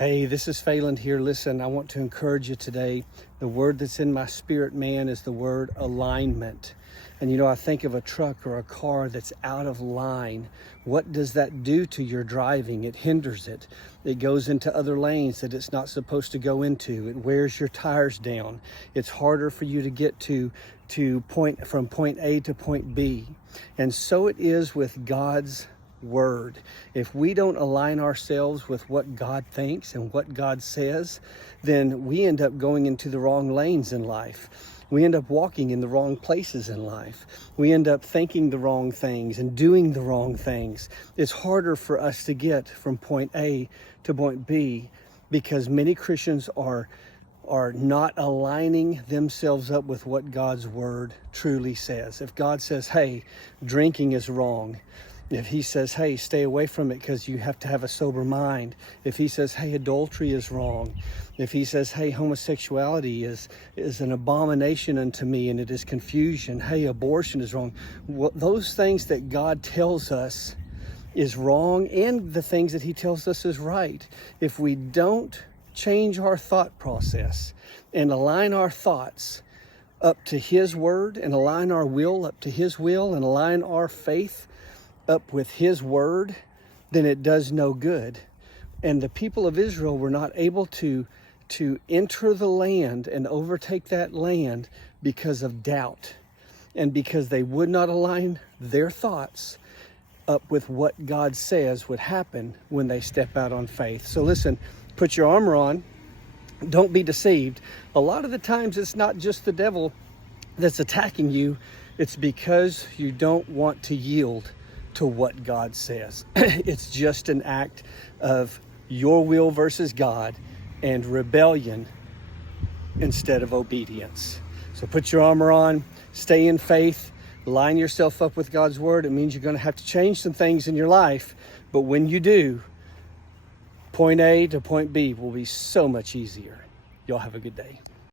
Hey, this is Phelan here. Listen, I want to encourage you today. The word that's in my spirit, man, is the word alignment. And I think of a truck or a car that's out of line. What does that do to your driving? It hinders it. It goes into other lanes that it's not supposed to go into. It wears your tires down. It's harder for you to get from point A to point B. And so it is with God's word. If we don't align ourselves with what God thinks and what God says, then we end up going into the wrong lanes in life. We end up walking in the wrong places in life. We end up thinking the wrong things and doing the wrong things. It's harder for us to get from point A to point B because many Christians are not aligning themselves up with what God's word truly says. If God says, hey, drinking is wrong, if he says, hey, stay away from it because you have to have a sober mind. If he says, hey, adultery is wrong. If he says, hey, homosexuality is an abomination unto me and it is confusion. Hey, abortion is wrong. Well, those things that God tells us is wrong and the things that he tells us is right. If we don't change our thought process and align our thoughts up to his word and align our will up to his will and align our faith up with his word, then it does no good. And the people of Israel were not able to enter the land and overtake that land because of doubt and because they would not align their thoughts up with what God says would happen when they step out on faith. So listen, put your armor on. Don't be deceived. A lot of the times it's not just the devil that's attacking you. It's because you don't want to yield to what God says. It's just an act of your will versus God and rebellion instead of obedience. So put your armor on, stay in faith, line yourself up with God's word. It means you're going to have to change some things in your life, but when you do, point A to point B will be so much easier. Y'all have a good day.